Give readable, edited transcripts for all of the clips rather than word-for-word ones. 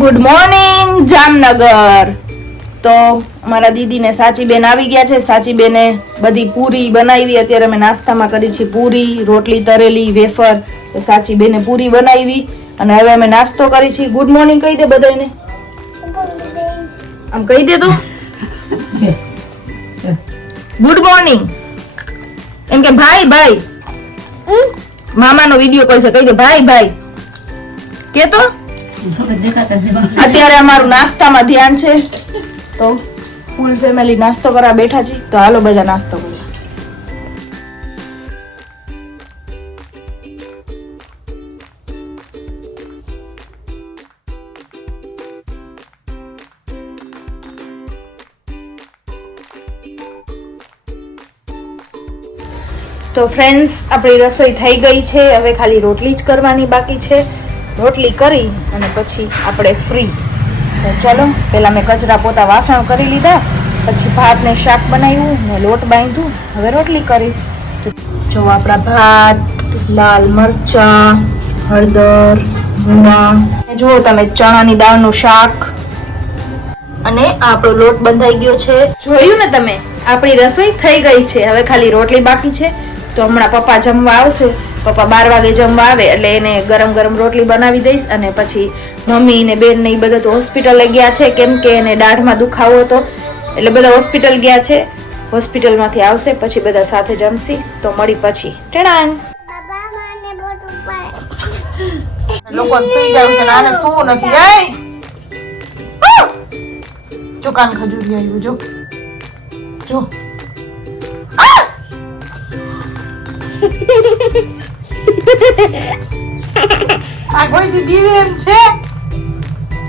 Good morning Jamnagar. તો અમારા દીદી ને સાચી બેન આવી ગયા છે. સાચી બેને બધી પૂરી બનાવી. અત્યારે અમે નાસ્તામાં કરી છે પૂરી, રોટલી તરેલી, વેફર. તો સાચી બેને પૂરી બનાવી અને હવે અમે નાસ્તો કરી છે. ગુડ મોર્નિંગ કહી દે બધાને. આમ કહી દે તો ગુડ મોર્નિંગ એમ કે ભાઈ ભાઈ. મામાનો વિડિયો કોલ છે, કહી દે ભાઈ ભાઈ કે તો. અત્યારે અમારું નાસ્તામાં ધ્યાન છે તો ફૂલ ફેમિલી નાસ્તો કરવા બેઠા છે. તો હાલો બધા નાસ્તો કરવા. તો ફ્રેન્ડ્સ, આપણી રસોઈ થઈ ગઈ છે. હવે ખાલી રોટલી જ કરવાની બાકી છે. રોટલી કરી અને પછી આપણે ફ્રી. તો ચલો, પહેલાં મેં કચરા પોતા વાસણ કરી લીધા, પછી ભાત ને શાક બનાવ્યું ને લોટ બાંધ્યું. હવે રોટલી કરીશ. તો જો આપણા ભાત, લાલ મરચાં, હળદર, મૂળા, જુઓ તમે ચણાની દાળનું શાક અને આપણો લોટ બંધાઈ ગયો છે. જોયું ને તમે, આપણી રસોઈ થઈ ગઈ છે. હવે ખાલી રોટલી બાકી છે. તો હમણાં પપ્પા જમવા આવશે. પપ્પા 12 વાગે જમવા આવે એટલે એને ગરમ ગરમ રોટલી બનાવી દઈશ. અને પછી મમ્મી ને બેન ને એ બધા તો હોસ્પિટલે ગયા છે, કેમ કે એને દાઢમાં દુખાવો હતો એટલે બધા હોસ્પિટલ ગયા છે. હોસ્પિટલમાંથી આવશે પછી બધા સાથે જમશી. તો મળી પછી. ટેણાણ લોકો સુઈ જાય છે, આને શું નથી. એ જો કાન ખજૂરી આવ્યું. જો જો આ કોઈથી બીવે એમ છે.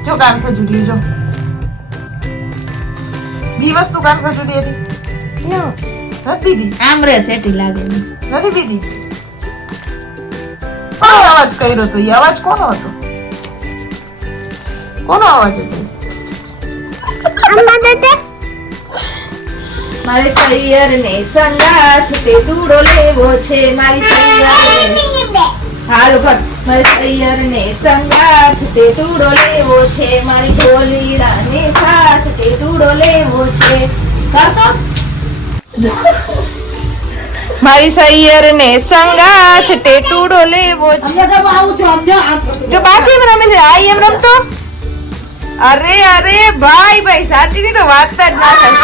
જો કાન ખજૂરી. જો બી વસ્તુ કાન ખજૂરી હતી. નથી દીધી. આમરે સેટી લાગે. નથી દીધી. કોનો અવાજ કર્યો તો? એ અવાજ કોનો હતો? કોનો અવાજ હતો? મારી સૈયર ને સંગાથ તે દૂડો લેવો છે. મારી સૈયર ને હાલ કર. મારી સૈયર ને સંગાથ તે દૂડો લેવો છે. મારી ઢોલીડા ને સાથ તે દૂડો લેવો છે. કરતો મારી સૈયર ને સંગાથ તે ટૂડો લેવો છે. જો બાકી એમ રમે છે. આ એમ રમતો. અરે અરે ભાઈ ભાઈ, સાચી ની તો વાત જ ના થાય.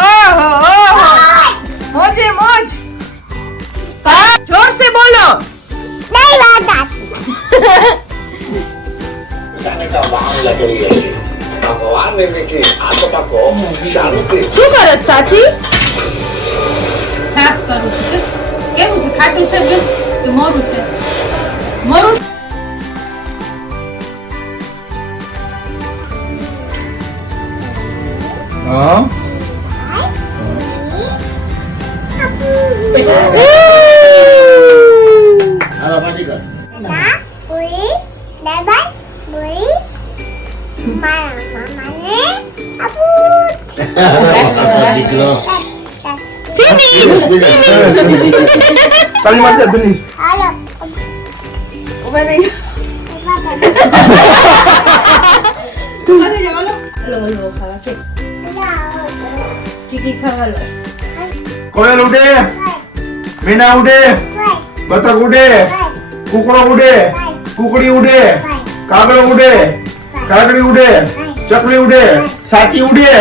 ઓહો ઓહો, મોજે મોજ. જોર સે બોલો. નહીં વાત આતી. શું કરે સાચી? સાફ કરું છું. કેવું છે? ખાટું છે કે મોરું છે? મોરું. હા કોયલ ઉડે, મીના ઉડે, બતક ઉડે, કુકડો ઉડે, કુકડી ઉડે, કાગડો ઉડે, કાગડી ઉડે, ચકલી ઉડે, સાચી ઉડે.